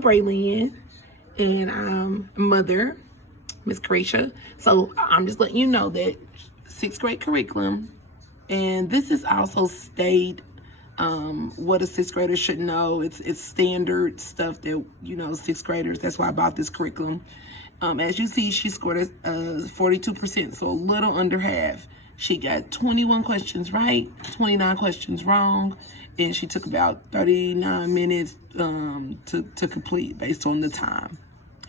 Braylon, and I'm mother, Miss Carisha. So I'm just letting you know that 6th grade curriculum, and this is also state what a 6th grader should know. It's standard stuff that, you know, 6th graders, that's why I bought this curriculum. As you see, she scored a 42%, so a little under half. She got 21 questions right, 29 questions wrong, and she took about 39 minutes to complete based on the time.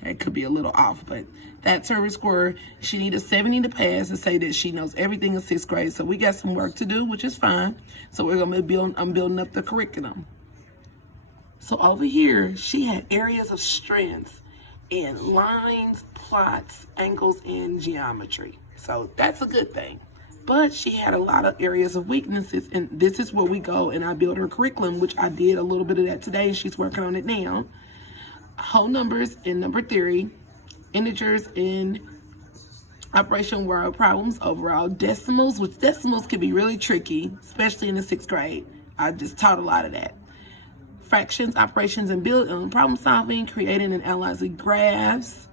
It could be a little off, but that's her score. She needed 70 to pass and say that she knows everything in 6th grade. So we got some work to do, which is fine. So we're gonna I'm building up the curriculum. So over here, she had areas of strengths in lines, plots, angles, and geometry. So that's a good thing. But she had a lot of areas of weaknesses, and this is where we go and I build her curriculum, which I did a little bit of that today, and she's working on it now. Whole numbers in number theory, integers in operation word problems, overall decimals, which decimals can be really tricky, especially in the 6th grade. I just taught a lot of that. Fractions, operations, and problem solving, creating and analyzing graphs,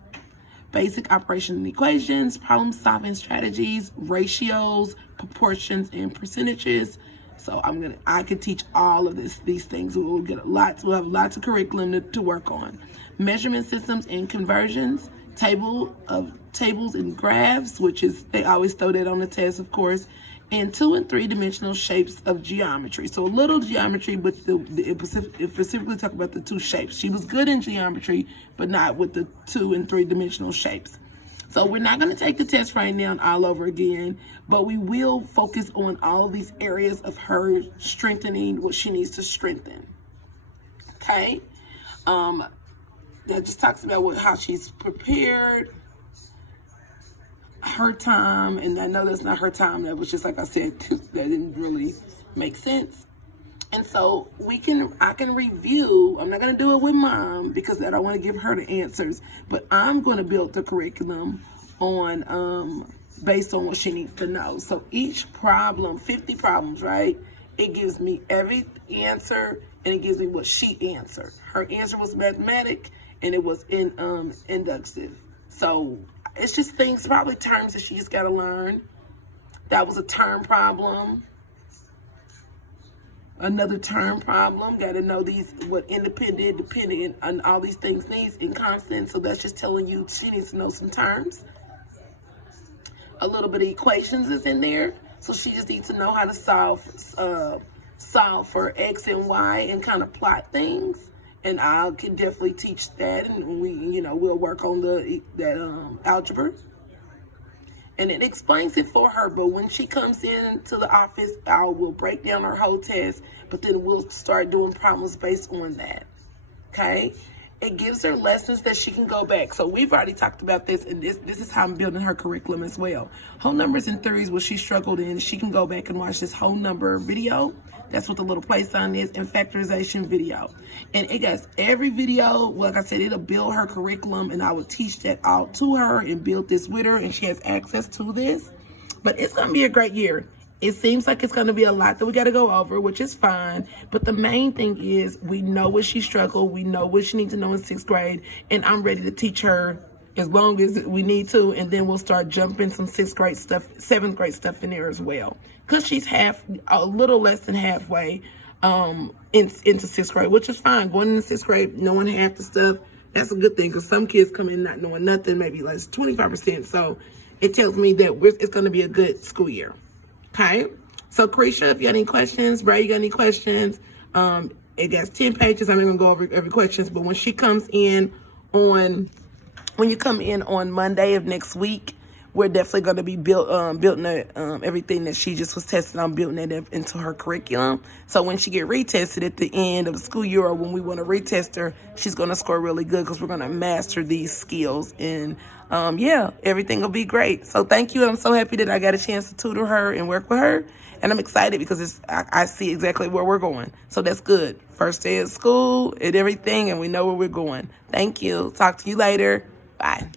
basic operation and equations, problem solving strategies, ratios, proportions, and percentages. So I could teach all of these things. We'll have lots of curriculum to work on. Measurement systems and conversions, tables and graphs, which is, they always throw that on the test, of course, and 2- and 3-dimensional shapes of geometry. So a little geometry, but it specifically talk about the 2 shapes. She was good in geometry, but not with the 2- and 3-dimensional shapes. So we're not going to take the test right now and all over again, but we will focus on all these areas of her strengthening what she needs to strengthen. Okay? That just talks about how she's prepared, her time, and I know that's not her time. That was just, like I said, that didn't really make sense. And so I can review. I'm not going to do it with Mom because I don't want to give her the answers, but I'm going to build the curriculum on based on what she needs to know. So each problem, 50 problems, right? It gives me every answer, and it gives me what she answered. Her answer was mathematic, and it was in inductive. So it's just things, probably terms that she just got to learn. That was a term problem. Another term problem, got to know what independent, dependent, and all these things needs in constant. So that's just telling you she needs to know some terms. A little bit of equations is in there. So she just needs to know how to solve for X and Y and kind of plot things. And I can definitely teach that, and we'll work on that algebra. And it explains it for her, but when she comes into the office, we'll break down her whole test, but then we'll start doing problems based on that, okay? It gives her lessons that she can go back. So we've already talked about this, and this is how I'm building her curriculum as well. Whole numbers and theories, what she struggled in, she can go back and watch this whole number video. That's what the little play sign is, and factorization video. And it got every video, like I said, it'll build her curriculum, and I will teach that out to her and build this with her, and she has access to this. But it's going to be a great year. It seems like it's going to be a lot that we got to go over, which is fine. But the main thing is we know what she struggled. We know what she needs to know in 6th grade. And I'm ready to teach her as long as we need to. And then we'll start jumping some 6th grade stuff, 7th grade stuff in there as well. Because she's a little less than halfway into 6th grade, which is fine. Going into 6th grade, knowing half the stuff, that's a good thing. Because some kids come in not knowing nothing, maybe like 25%. So it tells me that it's going to be a good school year. Okay, so Carisha, if you got any questions, Bray, you got any questions? It got 10 pages. I'm not gonna go over every question, but when she comes in when you come in on Monday of next week, we're definitely gonna be building everything that she just was testing on, building it into her curriculum. So when she get retested at the end of the school year, or when we want to retest her, she's gonna score really good because we're gonna master these skills, and yeah, everything will be great. So thank you. I'm so happy that I got a chance to tutor her and work with her, and I'm excited because I see exactly where we're going. So that's good. First day of school and everything, and we know where we're going. Thank you. Talk to you later. Bye.